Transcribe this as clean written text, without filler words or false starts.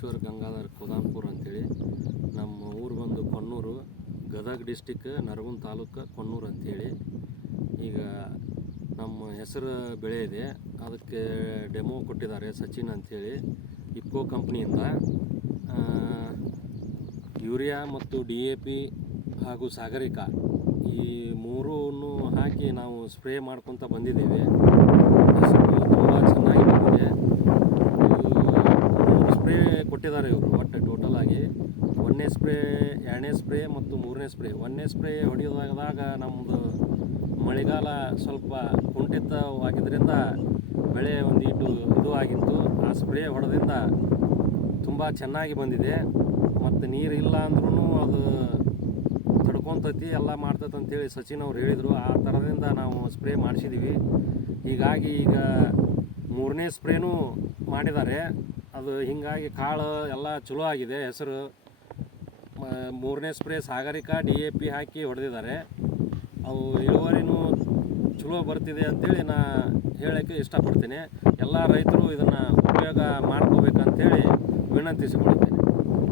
ಈಶ್ವರ್ ಗಂಗಾಧರ್ ಕುದಾಂಪುರ್ ಅಂತೇಳಿ. ನಮ್ಮ ಊರು ಬಂದು ಕೊಣ್ಣೂರು, ಗದಗ ಡಿಸ್ಟಿಕ್, ನರಗುಂದ ತಾಲೂಕು, ಕೊಣ್ಣೂರು ಅಂಥೇಳಿ. ಈಗ ನಮ್ಮ ಹೆಸರು ಬೆಳೆ ಇದೆ, ಅದಕ್ಕೆ ಡೆಮೋ ಕೊಟ್ಟಿದ್ದಾರೆ ಸಚಿನ್ ಅಂಥೇಳಿ ಇಫ್ಕೋ ಕಂಪ್ನಿಯಿಂದ. ಯೂರಿಯಾ ಮತ್ತು DAP ಹಾಗೂ ಸಾಗರಿಕಾ ಈ ಮೂರನ್ನು ಹಾಕಿ ನಾವು ಸ್ಪ್ರೇ ಮಾಡ್ಕೊತ ಬಂದಿದ್ದೇವೆ. ಹೆಸರು ತುಂಬ ಚೆನ್ನಾಗಿ ಬಂದಿದೆ. ಸ್ಪ್ರೇ ಕೊಟ್ಟಿದ್ದಾರೆ ಇವರು. ಒಟ್ಟು ಟೋಟಲ್ ಆಗಿ 1ನೇ ಸ್ಪ್ರೇ, 2ನೇ ಸ್ಪ್ರೇ ಮತ್ತು 3ನೇ ಸ್ಪ್ರೇ. 1ನೇ ಸ್ಪ್ರೇ ಹೊಡೆಯೋದಾಗ ನಮ್ಮದು ಮಳೆಗಾಲ ಸ್ವಲ್ಪ ಕುಂಠಿತವಾಗಿದ್ದರಿಂದ ಬೆಳೆ ಒಂದಿಟ್ಟು ಇದು ಆಗಿತ್ತು. ಆ ಸ್ಪ್ರೇ ಹೊಡೆದಿಂದ ತುಂಬ ಚೆನ್ನಾಗಿ ಬಂದಿದೆ. ಮತ್ತು ನೀರು ಇಲ್ಲ ಅಂದ್ರೂ ಅದು ತಡ್ಕೊತೈತಿ, ಎಲ್ಲ ಮಾಡ್ತೈತೆ ಅಂತೇಳಿ ಸಚಿನ್ ಅವ್ರು ಹೇಳಿದರು. ಆ ಥರದಿಂದ ನಾವು ಸ್ಪ್ರೇ ಮಾಡಿಸಿದ್ದೀವಿ. ಹೀಗಾಗಿ ಈಗ 3ನೇ ಸ್ಪ್ರೇನೂ ಮಾಡಿದ್ದಾರೆ. ಅದು ಹೀಗಾಗಿ ಕಾಳು ಎಲ್ಲ ಚಲೋ ಆಗಿದೆ. ಹೆಸರು 3ನೇ ಸ್ಪ್ರೇ ಸಾಗರಿಕಾ DAP ಹಾಕಿ ಹೊಡೆದಿದ್ದಾರೆ. ಅವು ಇಳುವರಿನೂ ಚಲೋ ಬರ್ತಿದೆ ಅಂತೇಳಿ ನಾ ಹೇಳೋಕ್ಕೆ ಇಷ್ಟಪಡ್ತೀನಿ. ಎಲ್ಲ ರೈತರು ಇದನ್ನು ಉಪಯೋಗ ಮಾಡ್ಕೋಬೇಕಂತೇಳಿ ವಿನಂತಿಸಿಕೊಳ್ಳುತ್ತೇನೆ.